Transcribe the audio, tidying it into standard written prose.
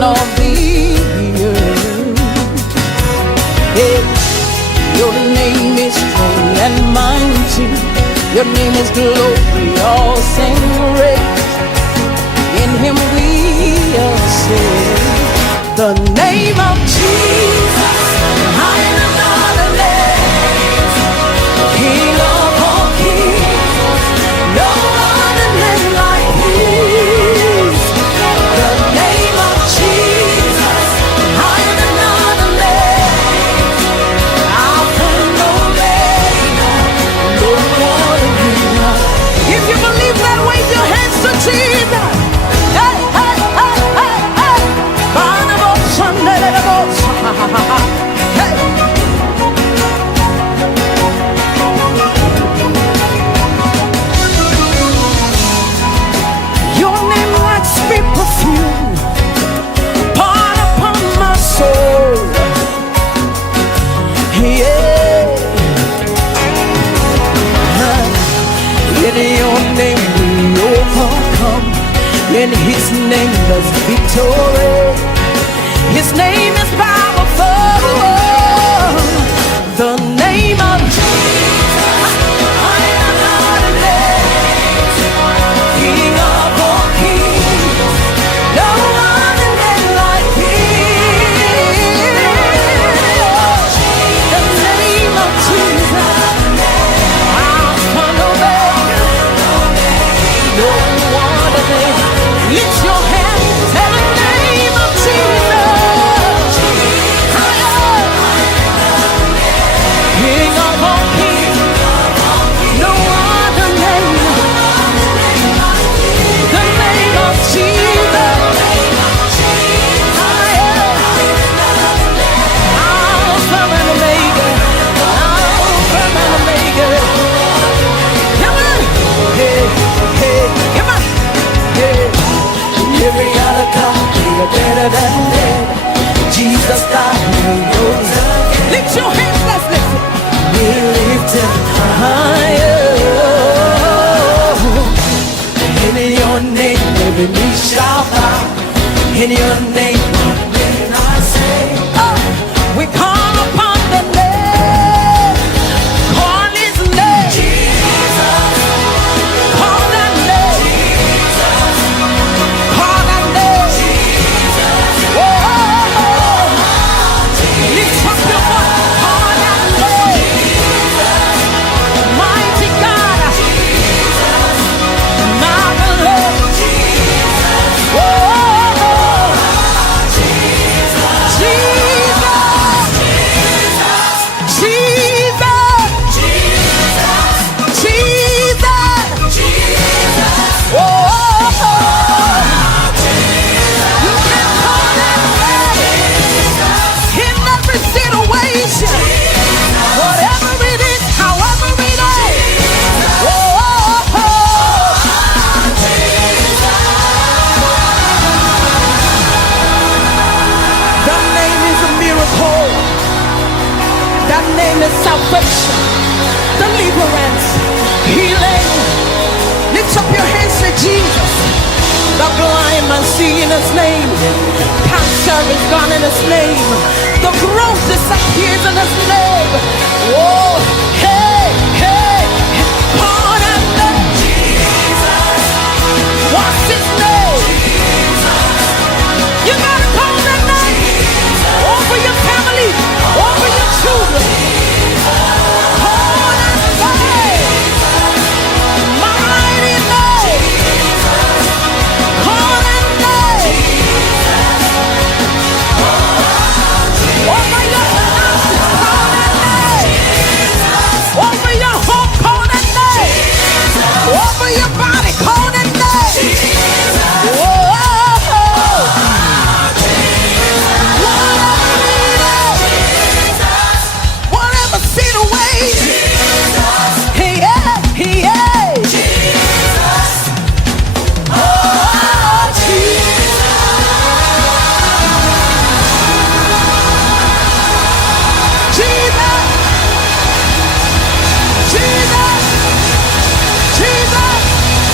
of the earth. Hey, your name is strong and mighty. Your name is glorious and great. In him we are saved. The name of Jesus, higher than other names. King of all kings, no other name like his. The name of Jesus, higher than other names. Alpha and Omega, no one greater. If you believe that, wave your hands to Jesus. Hey, hey, hey, hey, hey. Hey. Your name like sweet perfume, poured upon my soul. Yeah. In your name we overcome. In his name there's victory. His name is powerful. The name of Jesus, higher than other names. King of all kings, no other name like his. The name of Jesus, Alpha and Omega, no other name. Lift your hands, tell the name of Jesus. King of all kings, no other name. The name of Jesus. Alpha and Omega. Alpha and Omega. Come on. Hey, hey, come on. Hey. Every other God, you're better than that. Jesus died, you rose again. Lift your hands, let's listen. We lift him higher. In your name, every knee shall bow. In your name, I say, oh, we call upon the name. Call his name. Jesus. Call that name. Jesus. Call that name. Jesus. Whoa. Lift up your voice. Call that name. Mighty God, marvelous, whoa, Jesus, salvation, deliverance, healing. Lift up your hands to Jesus. The blind man see in his name. Cancer is gone in his name. The growth disappears in his name. Whoa.